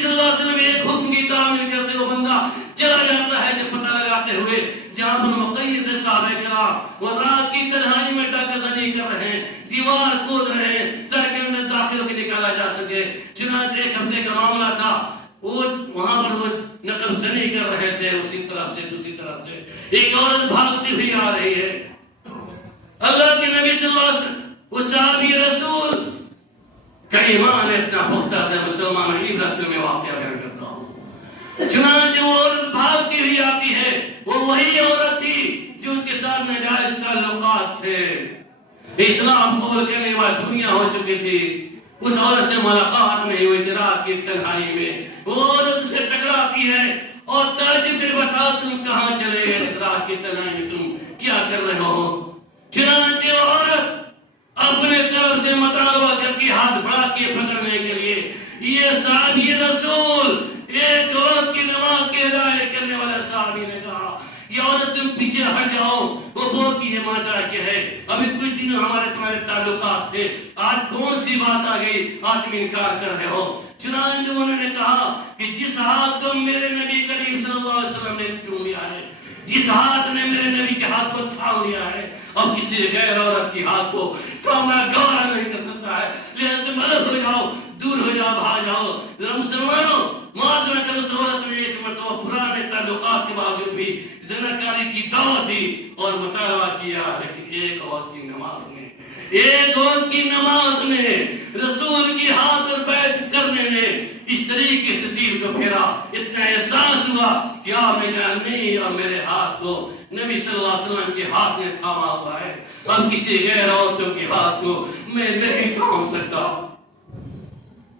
صلی اللہ علیہ وسلم ایک حکم کی تعمیل کرتے وہ بندہ چلا جاتا ہے جب پتہ لگاتے ہوئے جہاں پر مقید صحابہ کرام وہ رات کی تنہائی میں ڈاکہ زنی کر رہے ہیں، دیوار کود رہے ہیں تاکہ انہیں داخل ہو کے نکالا جا سکے۔ چنانچہ ایک ہفتے کا معاملہ تھا، وہ وہاں پر وہ نقب زنی کر رہے تھے، اسی طرف سے دوسری طرف سے ایک عورت بھاگتی ہوئی آ رہی ہے۔ اللہ کے نبی صلی اللہ علیہ وسلم وہ صحابی رسول کا ایمان اتنا پختہ تھا، مسلمان عبرت میں واقعہ بیان کرتا ہوں۔ چنانچہ وہ عورت بھاگتی ہوئی آتی ہے، وہ وہی عورت تھی جو اس کے ساتھ ناجائز تعلقات تھے، اسلام قبول کرنے والی دنیا ہو چکی تھی، اس عورت سے ملاقات نہیں ہوئی تھی۔ رات کی تنہائی میں وہ عورت سے ٹکراتی ہے اور تعجب میں بتاؤ تم کہاں چلے گئے، اس رات کی تنہائی میں تم کیا کر رہے ہو؟ چنانچہ وہ عورت اپنے طرف سے مطالبہ کر کے ہاتھ بڑھا کے پکڑنے کے لیے، یہ صحابی رسول ایک وقت کی نماز کے ہدایت کرنے والے صحابی نے کہا یہ عورت تم پیچھے ہٹ جاؤ، وہ بولتی ہے ماجرا کیا ہے، ابھی کچھ دن ہمارے تمہارے تعلقات تھے، آج کون سی بات آ گئی، آج تم انکار کر رہے ہو؟ چنانچہ انہوں نے کہا کہ جس ہاتھ کو میرے نبی کریم صلی اللہ علیہ وسلم نے چوم لیا ہے، جس ہاتھ نے میرے نبی کے ہاتھ کو تھام لیا ہے، اب کسی غیر عورت کی ہاتھ کو تھامنا گوارا نہیں کر سکتا ہے، لہذا تم الگ ہو جاؤ، دور ہو جاؤ، بھاگ جاؤ۔ ذرا مسلمانوں معاذ نہ کرو، اس عورت نے ایک مرتبہ پرانے تعلقات کے باوجود بھی زناکاری کی دعوت دی اور مطالبہ کیا، لیکن ایک وقت کی نماز نے رسول کی ہاتھ اور بیعت کرنے نے اس طریقے سے دل کو پھیرا، اتنا احساس ہوا کہ میرا نہیں اور میرے ہاتھ کو نبی صلی اللہ علیہ وسلم کے ہاتھ نے تھاما ہوا ہے، اب کسی غیر عورتوں کے ہاتھ کو میں نہیں تھام سکتا۔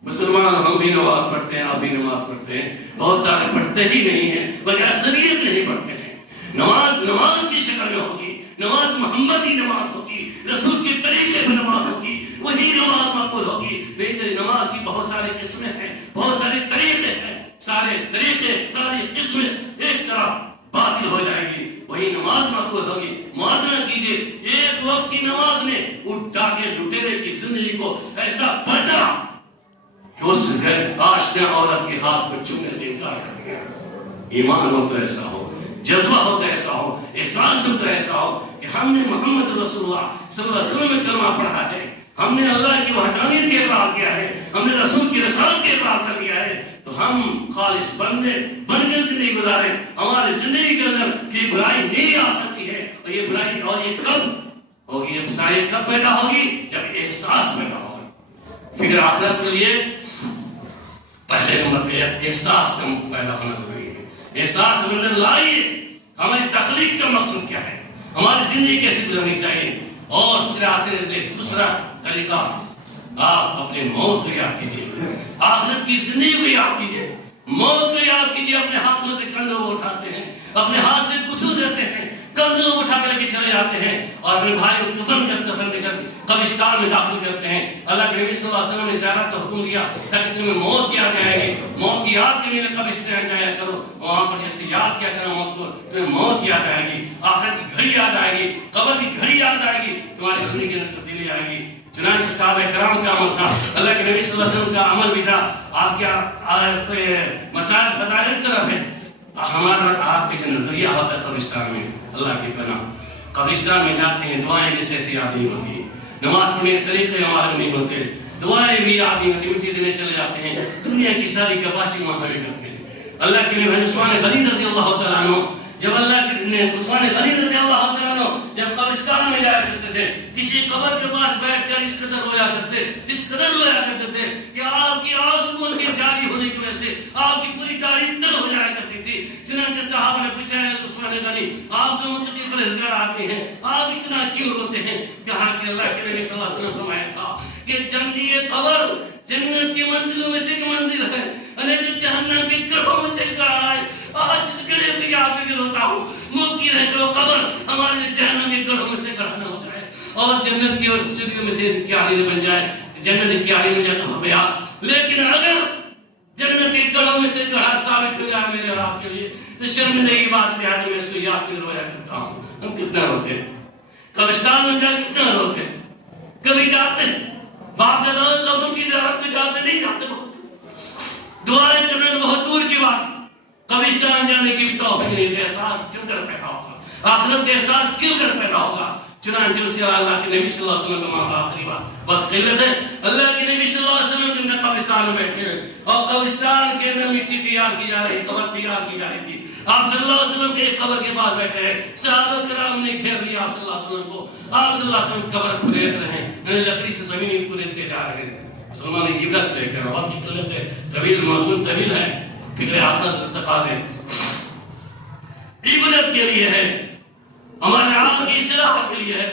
مسلمان ہم بھی نماز پڑھتے ہیں، آپ بھی نماز پڑھتے ہیں، بہت سارے پڑھتے ہی نہیں ہیں، بلکہ اکثریت نہیں پڑھتے ہیں۔ نماز کی شکل میں ہوگی، نماز محمدی نماز ہوگی، رسول کے طریقے پر نماز ہوگی، وہی نماز مقبول ہوگی۔ نہیں تو نماز کی بہت ساری قسمیں ہیں، بہت سارے طریقے ہیں، سارے طریقے ساری قسمیں ایک طرف باطل ہو جائے گی، وہی نماز مقبول ہوگی۔ موازنہ کیجئے، ایک وقت کی نماز نے اس ڈاکے لٹیرے کی زندگی کو ایسا پلٹا کہ اس آشنا عورت کے ہاتھ کو چومنے سے انکار کر دیا۔ ایمان ہو تو ایسا ہو، جذبہ ہو تو ایسا ہو، احساس ہو تو ایسا ہو کہ ہم نے محمد رسول اللہ صلی اللہ علیہ وسلم میں کلمہ پڑھا ہے، ہم نے اللہ کی وحدانیت کے اقرار کیا ہے، ہم نے رسول کی رسالت کے اقرار کر لیا ہے، تو ہم خالص بندے بن کر زندگی گزاریں۔ ہماری زندگی کے اندر یہ برائی نہیں آ سکتی ہے، اور یہ برائی اور یہ کب ہوگی؟ اب سائے کب پیدا ہوگی؟ جب احساس پیدا ہوگا۔ فکر آخرت کے لیے پہلے نمبر پہ احساس کا پیدا ہونا ضروری ہے۔ احساس ہم اندر لائیے، ہماری تخلیق کا مقصد کیا ہے، ہماری زندگی کیسے گزرنی چاہیے۔ اور فکر آخرت کے لیے دوسرا طریقہ، آپ اپنے موت کو یاد کیجیے، آخرت کی زندگی کو یاد کیجیے، موت کو یاد کیجیے۔ اپنے ہاتھوں سے کندھوں کو اٹھاتے ہیں، اپنے ہاتھ سے غسل دیتے ہیں، کندھوں کو اٹھا کر لے کے چلے جاتے ہیں اور اپنے بھائی کو دفن کر قبرستان میں داخل کرتے ہیں۔ اللہ کے نبی صلی اللہ علیہ وسلم نے زیارت کا حکم دیا تاکہ تمہیں موت یاد آئے گی، موت کی یاد کے لیے قبرستان جایا کرو، وہاں پر جیسے یاد کیا کرو موت کو، تمہیں موت یاد آئے گی، آخرت کی گھڑی یاد آئے گی، قبر کی گھڑی یاد آئے گی، تمہاری زندگی کے اندر تبدیلی آئے گی۔ چنانچہ صحابہ کرام کا عمل تھا، اللہ کے نبی صلی اللہ علیہ وسلم کا عمل بھی تھا۔ آپ کیا مسائل فضائل ایک طرف ہے، ہمارا آپ کا جو نظریہ ہوتا ہے قبرستان میں، اللہ کی پناہ قبرستان میں جاتے ہیں، دعائیں بھی ایسی یاد نہیں ہوتی، نماز پڑھنے کے طریقے ہمارے نہیں ہوتے، دعائیں بھی یاد نہیں ہوتی، مٹی دینے چلے جاتے ہیں، دنیا کی ساری کپاسٹی وہاں کھڑے کرتے ہیں۔ اللہ کے نبی عثمان غنی رضی اللہ تعالیٰ عنہ، جب اللہ کے عثمان غنی رضی اللہ تعالیٰ عنہ جب قبرستان میں جایا کرتے تھے، کسی قبر کے پاس بیٹھ کر اس قدر رویا کرتے تھے کہ آپ کی آنسوؤں کے جاری ہونے کی وجہ سے آپ کی پوری داڑھی تر ہو جایا کرتی تھی۔ چنانچہ صحابہ نے پوچھا ہے عثمان غنی، آپ تو متقی پرہیزگار آدمی ہیں، آپ اتنا کیوں روتے ہیں؟ کہا کہ اللہ کے نبی صلی اللہ علیہ وسلم نے فرمایا تھا کہ قبر جنت کی منزلوں میں سے ایک منزل ہے، جو جہنم کے گڑھوں میں سے ایک گڑھا ہے۔ آج اس گڑھے کو یاد کر کے روتا ہوں، ممکن ہے کہ وہ قبر ہمارے جہنم کے گڑھوں میں سے گڑھا نہ ہو جائے اور جنت کی سیڑھیوں میں سے کیاری نہ بن جائے، جنت کی کیاری میں جاتا ہو گیا، لیکن اگر جنت کے گڑھوں میں سے گڑھا ثابت ہو جائے میرے اور آپ کے لیے تو شرمندگی کی بات نہیں آتی، میں اس کو یاد کر رویا کرتا ہوں۔ ہم کتنا روتے ہیں قبرستان میں جا، کتنا روتے ہیں، کبھی جاتے ہیں باپ دادا قبروں کی زیارت کو جاتے نہیں جاتے، بہت دعائیں جان جانے کی بھی توفیق نہیں دے، احساس کیوں کر پیدا ہوگا؟ آخرت کا احساس کیوں کر پیدا ہوگا؟ چنانچہ اس کے اللہ کے نبی صلی اللہ علیہ وسلم کا معاملہ آخری بات قلت ہے، اللہ کے نبی صلی اللہ علیہ وسلم کے اندر قبرستان میں بیٹھے ہیں اور قبرستان کے اندر مٹی تیار کی جا رہی، قبر تیار کی جا رہی تھی. آپ صلی اللہ علیہ وسلم کے ایک قبر کے پاس بیٹھے ہیں، صحابہ کرام نے گھیر لیا آپ صلی اللہ علیہ وسلم کو. آپ صلی اللہ علیہ وسلم قبر کھرید رہے ہیں، یعنی لکڑی سے زمین کھریدتے جا رہے ہیں. مسلمان عبرت لے کر وقت کی قلت ہے، طویل موضوع طویل ہے، فکر آخرت تقاضے عبرت کے لیے ہے، ہمارے عام کی اصلاح کے لیے ہے.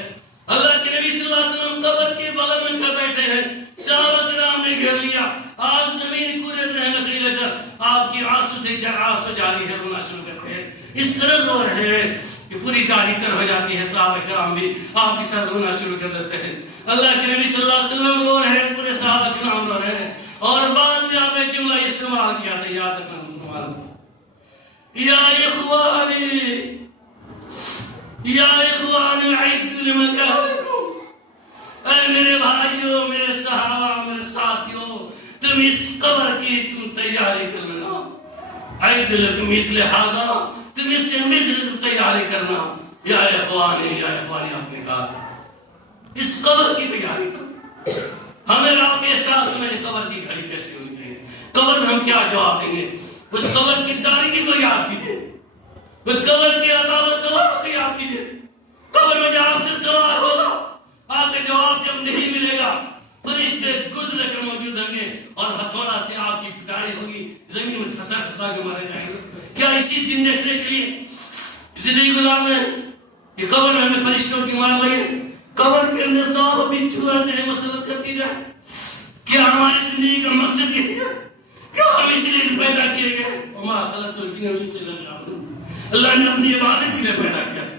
اللہ کے نبی صلی اللہ علیہ وسلم قبر کے بغل میں گھر بیٹھے ہیں، صحابہ کرام نے گھیر لیا، آپ زمین کھرید رہے ہیں لکڑی لے کر، آپ کی آنسو سے جاری ہے، رونا شروع کرتے ہیں. اس طرح رو رہے ہیں کہ پوری داڑھی تر ہو جاتی ہے. صحابہ کرام بھی آپ کے ساتھ رونا شروع کر دیتے ہیں. اللہ کے نبی صلی اللہ علیہ وسلم رو رہے ہیں، پورے صحابہ کرام رو رہے ہیں. اور بعد میں آپ نے جملہ استعمال کیا تھا، یاد رکھنا مسلمان، یا اخوانی یا اخوانی عد لمکانکم، اے میرے بھائیوں، میرے صحابہ، میرے ساتھیوں، تم اس قبر کی تم تیاری کر لینا. عد لکم مثل ھذا، تم اس کے مثل تیاری کرنا. یا اخوانی یا اخوانی، آپ نے کہا اس قبر کی تیاری کرنا. ہمیں آپ کے ساتھ میں قبر کی گھڑی کیسے ہونی چاہیے؟ قبر میں ہم کیا جواب دیں گے؟ اس قبر کی تاریخی کو یاد کیجئے، اس قبر کی عذاب و ثواب کو یاد کیجئے. قبر میں جب آپ سے سوال ہوگا، آپ کا جواب جب نہیں ملے گا، فرشتے گزر کر موجود ہوں گے اور ہتھوڑا سے آپ کی پٹائی ہوگی، زمین میں دھسا دھسا کے مارے جائیں گے. کیا اسی دن دیکھنے کے لیے زندگی گزارنا ہے؟ یہ قبر میں ہمیں فرشتوں کی مار لگے، قبر کے اندر سواب بھی چھوڑتے ہیں، مسلط کرتی جائے. کیا ہماری زندگی کا مقصد یہ ہے؟ کیا ہم اس لیے پیدا کیے گئے؟ وما خلقت الجن والانس الا ليعبدون. اللہ نے اپنی عبادت کے لیے پیدا کیا تھا.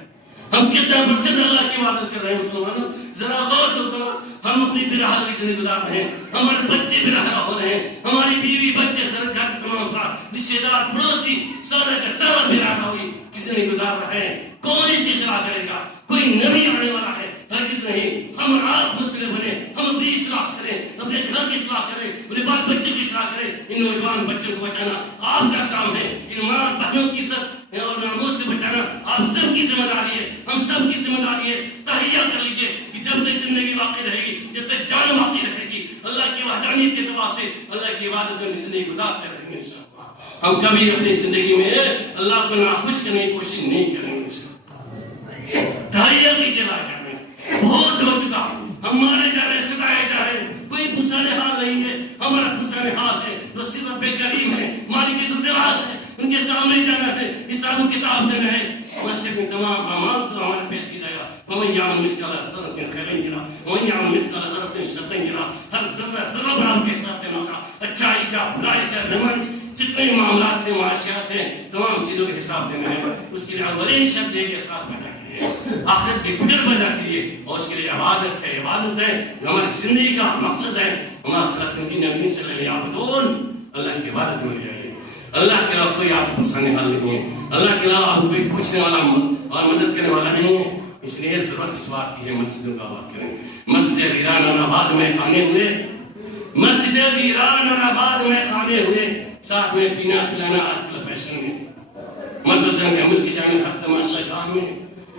ہم کتنا پرسنٹ اللہ کی عبادت کر رہے ہیں مسلمانوں؟ ذرا غور کرو. ہم اپنی برہنہ کی زندگی گزار رہے ہیں، ہمارے بچے برہنہ ہو رہے ہیں، ہماری بیوی بچے گھر کے تمام افراد رشتے دار پڑوسی سارے کا سارا برہنہ ہوئی کی زندگی گزار رہے ہیں. کون اسی اصلاح کرے گا؟ کوئی نبی آنے والا ہے؟ ہرگز نہیں. ہم آپ مسلم بنے، ہم اپنی اصلاح کریں، اپنے گھر کی اصلاح کریں، اپنے بال بچوں کی اصلاح کریں. ان نوجوان بچوں کو بچانا آپ کا کام ہے. ان ماں بہنوں کی عزت اور ناموس سے بچانا آپ سب کی ذمہ داری ہے، ہم سب کی ذمہ داری ہے. تہیہ کر لیجئے کہ جب تک زندگی باقی رہے گی، جب تک جان باقی رہے گی، اللہ کی وحدانیت کے اعتبار سے اللہ کی عبادت میں زندگی گزارتے رہیں گے انشاءاللہ. ہم کبھی اپنی زندگی میں اللہ کو ناخوش کرنے کی کوشش نہیں کریں گے انشاءاللہ. تہیہ کی چلا جائے، بہت ہو چکا، ہم مارے جا رہے، سنائے جا رہے، کوئی پرسان حال نہیں ہے. ہمارا پرسان حال ہے تو صرف رب کریم ہے، مالک ذوالجلال ہے، ان کے سامنے جانا ہے، حساب و کتاب دینا ہے. محشر میں تمام اعمال کو ہمارے پیش کی جائے گا. ومن يعمل مثقال ذرة خيرا يره ومن يعمل مثقال ذرة شرا يره. ہر ذرہ برابر کے حساب دینا ہوگا. اچھائی کا، برائی کا، نماز، جتنے معاملات ہیں، معاشیات ہیں، تمام چیزوں کا حساب دینا ہے. اس کے لیے اولین شرط ہے کہ ساتھ پیدا کیجیے، آخرت کی فکر پیدا کیجیے، اور اس کے لیے عبادت ہے. عبادت ہے جو ہماری زندگی کا مقصد ہے. وما خلقت الجن والانس الا ليعبدون. اللہ کی عبادت میں جائے. اللہ کے علاوہ کوئی آپ کو پسانے والا نہیں ہے، اللہ کے علاوہ آپ کوئی پوچھنے والا اور مدد کرنے والا نہیں ہے. اس لیے ضرورت اس بات کی ہے مسجدوں کا آباد کریں. مسجد ویران اور آباد میں خانے ہوئے، مسجد ویران اور آباد میں خانے ہوئے، ساتھ میں پینا پلانا آج کل فیشن میں، مدرسہ کے عمل کی جانے ہر تماشا گاہ میں،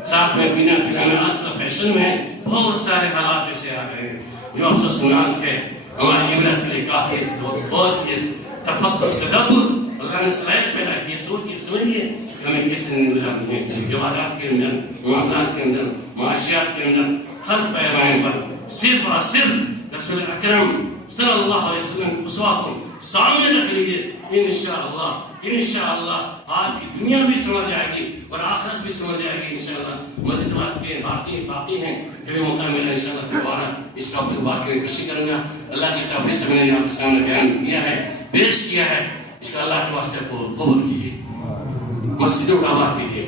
ساتھ میں پینا پلانا آج کل فیشن میں. بہت سارے حالات ایسے آ رہے ہیں جو افسوسناک ہے. ہماری عبرت کے لیے کافی ہے، بہت ہی تفکر، تدبر. اللہ نے صلاحیت پیدا کی ہے، سوچیے سمجھیے کہ ہمیں کیسے زندگی گزارنی ہے. عبادات کے اندر، معاملات کے اندر، معاشیات کے اندر، ہر پیمانے پر صرف اور صرف رسول اکرم صلی اللہ علیہ وسلم کی اسوہ کو سامنے رکھ لیجیے. انشاءاللہ آپ کی دنیا بھی سمجھ جائے گی اور آخرت بھی سمجھ جائے گی انشاءاللہ. مزید بات کے باقی ہیں، کبھی موقع ملا انشاءاللہ دوبارہ اس ٹاپک کو بات کرنے کی کوشش کروں گا. اللہ کی توفیق سے میں نے آپ کے سامنے بیان کیا ہے، پیش کیا ہے. اس کا اللہ کے واسطے قبول کیجیے، مسجدوں کا آباد کیجیے،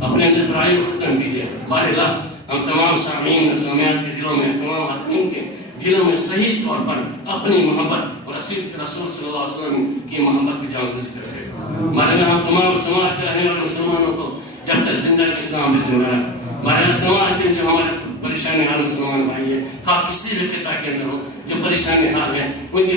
اپنے اندر برائی کو ختم کیجیے. بار اللہ ہم تمام سامعین سامعات کے دلوں میں، تمام حاضرین کے دلوں میں صحیح طور پر اپنی محبت اور رسول صلی اللہ علیہ وسلم کی محبت کو جاگرت کرے. ہمارے اللہ ہم تمام سماج کے رہنے والے مسلمانوں کو جب تک زندہ اسلام میں زندہ رکھ. ہمارے اللہ سماج کے جو ہمارے پریشانی حال مسلمان بھائی ہیں، خواہ کسی بھی خطہ کے اندر ہو، جو پریشانی حال ہے ان کی